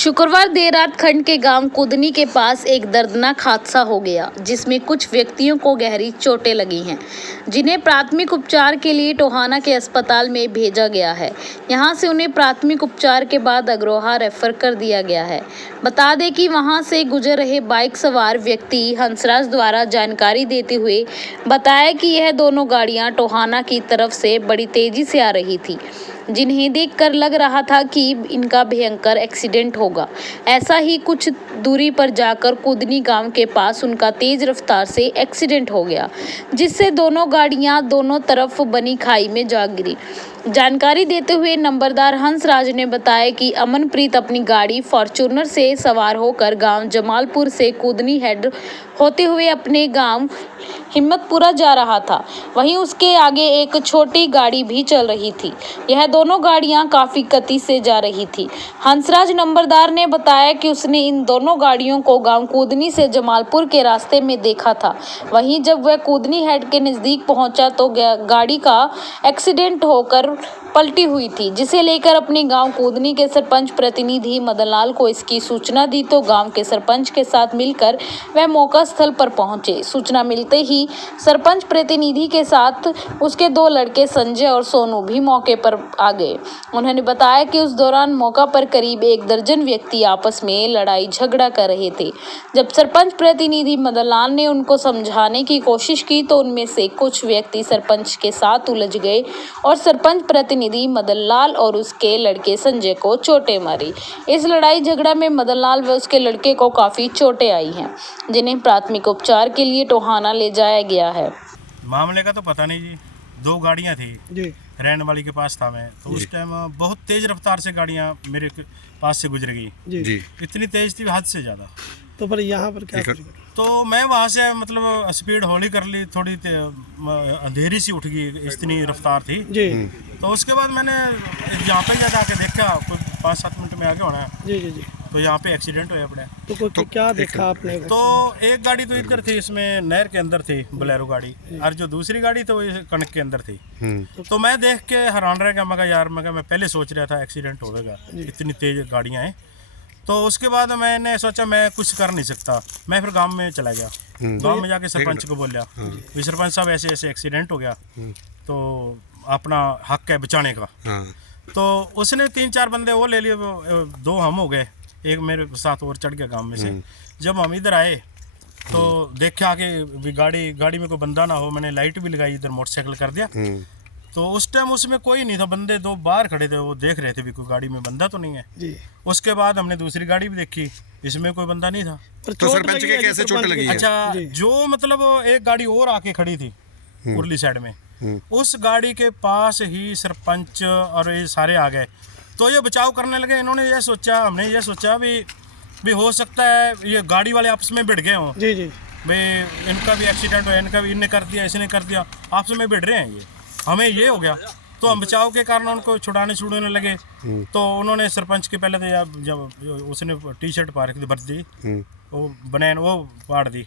शुक्रवार देर रात खंड के गांव कुदनी के पास एक दर्दनाक हादसा हो गया, जिसमें कुछ व्यक्तियों को गहरी चोटें लगी हैं, जिन्हें प्राथमिक उपचार के लिए टोहाना के अस्पताल में भेजा गया है। यहां से उन्हें प्राथमिक उपचार के बाद अग्रोहा रेफर कर दिया गया है। बता दें कि वहां से गुजर रहे बाइक सवार व्यक्ति हंसराज द्वारा जानकारी देते हुए बताया कि यह दोनों गाड़ियां टोहाना की तरफ से बड़ी तेजी से आ रही थी, जिन्हें देखकर लग रहा था कि इनका भयंकर एक्सीडेंट होगा। ऐसा ही कुछ दूरी पर जाकर कुदनी गांव के पास उनका तेज रफ्तार से एक्सीडेंट हो गया, जिससे दोनों गाड़ियां दोनों तरफ बनी खाई में जा गिरी। जानकारी देते हुए नंबरदार हंसराज ने बताया कि अमनप्रीत अपनी गाड़ी फॉर्च्यूनर से सवार होकर गांव जमालपुर से कुदनी हेड होते हुए अपने गांव हिम्मतपुरा जा रहा था। वहीं उसके आगे एक छोटी गाड़ी भी चल रही थी। यह दोनों गाड़ियां काफी गति से जा रही थी। हंसराज नंबरदार ने बताया कि उसने इन दोनों गाड़ियों को गांव कुदनी से जमालपुर के रास्ते में देखा था। वहीं जब वह कुदनी हेड के नजदीक पहुंचा तो गाड़ी का एक्सीडेंट होकर पलटी हुई थी, जिसे लेकर अपने गांव कुदनी के सरपंच प्रतिनिधि मदनलाल को इसकी सूचना दी तो गांव के सरपंच के साथ मिलकर वह मौका स्थल पर पहुंचे। सूचना मिलते ही सरपंच प्रतिनिधि के साथ उसके दो लड़के संजय और सोनू भी मौके पर आ गए। उन्होंने बताया कि उस दौरान मौका पर करीब 1 दर्जन व्यक्ति आपस में लड़ाई झगड़ा कर रहे थे। जब सरपंच प्रतिनिधि मदनलाल ने उनको समझाने की कोशिश की तो उनमें से कुछ व्यक्ति सरपंच के साथ उलझ गए और सरपंच प्रतिनिधि मदनलाल और उसके लड़के संजय को चोटें मारी। इस लड़ाई झगड़ा में मदनलाल व उसके लड़के को काफी चोटें आई हैं, जिन्हें प्राथमिक उपचार के लिए टोहाना ले जाया गया है। मामले का तो पता नहीं जी, 2 गाड़ियां थी जी। रैन वाली के पास था मैं, तो उस टाइम बहुत तेज रफ्तार से गाड़ियां मेरे पास से गुजर गई जी। इतनी तेज थी, हद से ज्यादा। तो पर यहाँ पर क्या तो मैं वहाँ से मतलब स्पीड हौली कर ली, थोड़ी अंधेरी सी उठ गई, इतनी रफ्तार थी जी। तो उसके बाद मैंने यहाँ पे जाके देखा, कोई 5-7 मिनट में आगे होना है जी। तो यहाँ पे एक्सीडेंट हुआ अपने। तो क्या देखा आपने? तो एक गाड़ी तो इधर थी, इसमें नहर के अंदर थी बोलेरो गाड़ी, और जो दूसरी गाड़ी तो कनक के अंदर थी। तो मैं देख के हैरान रह गया, मगर यार मैं पहले सोच रहा था एक्सीडेंट होगा, इतनी तेज गाड़ियाँ हैं। तो उसके बाद मैंने सोचा मैं कुछ कर नहीं सकता, मैं फिर गांव में चला गया। गांव में जाके सरपंच को बोला, सरपंच साहब ऐसे ऐसे एक्सीडेंट हो गया, तो अपना हक है बचाने का। तो उसने 3-4 बंदे वो ले लिए, 2 हम हो गए, एक मेरे साथ और चढ़ गया गांव में से। जब हम इधर आए तो देखा कि गाड़ी में कोई बंदा ना हो, मैंने लाइट भी लगाई, इधर मोटरसाइकिल कर दिया। तो उस टाइम उसमें कोई नहीं था, बंदे 2 बाहर खड़े थे, वो देख रहे थे भी कोई गाड़ी में बंदा तो नहीं है जी। उसके बाद हमने दूसरी गाड़ी भी देखी, इसमें कोई बंदा नहीं था। तो सरपंच के कैसे चोट लगी है? अच्छा, जो मतलब एक गाड़ी और आके खड़ी थी उरली साइड में, उस गाड़ी के पास ही सरपंच और ये सारे आ गए। तो ये बचाव करने लगे। इन्होंने ये सोचा, हमने ये सोचा भी हो सकता है ये गाड़ी वाले आपस में भिड़ गए हों जी। भाई इनका भी एक्सीडेंट हुआ, इनका भी, इनने कर दिया, इसने कर दिया, आपस में भिड़ रहे हैं, ये हमें ये हो गया। तो हम बचाव के कारण उनको छुड़ाने लगे। तो उन्होंने सरपंच के पहले तो जब उसने टी-शर्ट पा रखी थी, वर्दी, वो बनैन वो पाड़ दी।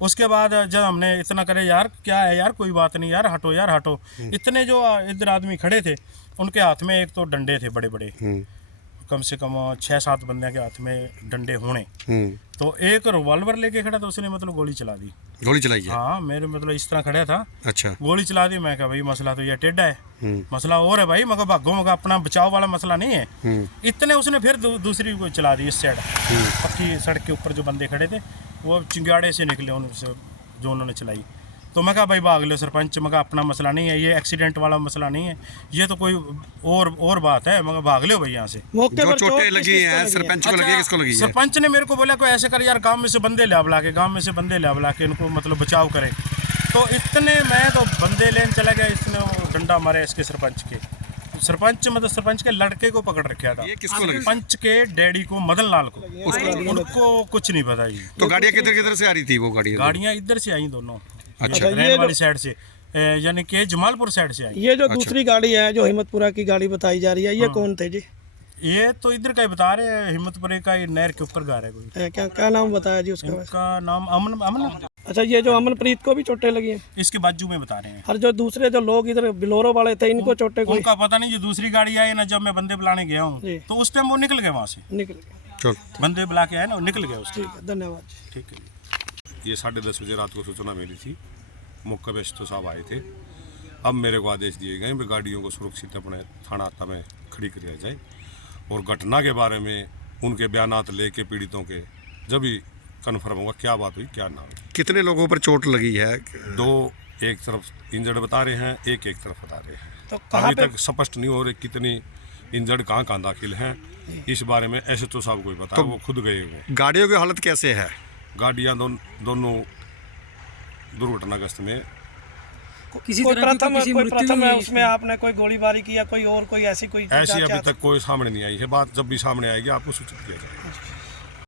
उसके बाद जब हमने इतना करे, यार क्या है यार, कोई बात नहीं यार, हटो यार हटो। इतने जो इधर आदमी खड़े थे, उनके हाथ में एक तो डंडे थे बड़े बड़े, कम से कम 6-7 बंदे के हाथ में डंडे होने। तो एक रिवॉल्वर लेके खड़ा था, उसने मतलब गोली चला दी। गोली चलाई है? हाँ, मेरे मतलब इस तरह खड़ा था। अच्छा। गोली चला दी। मैं कहा भाई मसला तो ये टेढ़ा है, मसला और है भाई, मगर भागो, मगर अपना बचाव वाला मसला नहीं है। इतने उसने फिर दूसरी को चला दी, इस साइड पक्की सड़क के ऊपर जो बंदे खड़े थे वो चिंगाड़े से निकले उनसे जो उन्होंने चलाई। तो मैं कहा भाई भाग लो सरपंच, मगर अपना मसला नहीं है, ये एक्सीडेंट वाला मसला नहीं है, ये तो कोई और बात है, मगर भाग लो भाई यहाँ से। जो चोटें लगी हैं सरपंच को लगी है, किसको लगी है? सरपंच ने मेरे को बोला कोई ऐसे कर यार, गांव में से बंदे ला बुला के इनको मतलब बचाव करे। तो इतने मैं तो बंदे लेने चला गया, इसने डंडा मारे इसके सरपंच के लड़के को पकड़ रखा था। सरपंच के डैडी को, मदन लाल को, उनको कुछ नहीं पता जी। तो गाड़ियाँ किधर से आ रही थी? वो गाड़ियाँ इधर से आई दोनों। अच्छा, रैन वाली साइड से, यानी कि जमालपुर साइड से आई। ये जो दूसरी गाड़ी है जो हिम्मतपुरा की गाड़ी बताई जा रही है, ये कौन थे जी? ये तो इधर का ही बता रहे हैं, हिम्मतपुरे का, ये नहर के ऊपर गा रहा है कोई। क्या नाम बताया जी उसका? नाम अमन। अच्छा, ये जो अमनप्रीत को भी चोटें लगी हैं इसके बाजू में बता रहे हैं। और जो दूसरे जो लोग इधर बिलोरो वाले थे इनको चोटें कोई उनका पता नहीं, जो दूसरी गाड़ी आई ना, जब मैं बंदे बुलाने गया जी। हूँ तो उस टाइम वो निकल गए वहाँ से, निकल गए? चल बंदे बुला के आए ना, वो निकल गए उस ठीक है, धन्यवाद। ठीक है। ये 10:30 बजे रात को सूचना मिली थी, मौके पे एसओ साहब आए थे। अब मेरे को आदेश दिए गए कि गाड़ियों को सुरक्षित अपने थाना आता में खड़ी किया जाए और घटना के बारे में उनके बयानात लेके पीड़ितों के जब भी कन्फर्म होगा क्या बात हुई क्या ना हुई। कितने लोगों पर चोट लगी है? 2 एक तरफ इंजर्ड बता रहे हैं, एक तरफ बता रहे हैं। तो कहाँ अभी पे तक स्पष्ट नहीं हो रहे कितनी इंजर्ड कहाँ दाखिल हैं, इस बारे में एसओ साहब को ही पता है, वो खुद गए हुए। गाड़ियों की हालत कैसे है? गाड़ियाँ दोनों दुर्घटनाग्रस्त में किसी तरह की कोई प्रथम है उसमें आपने कोई गोलीबारी की या कोई और कोई ऐसी अभी तक कोई सामने नहीं आई है। बात जब भी सामने आएगी आपको सूचित किया जाएगा।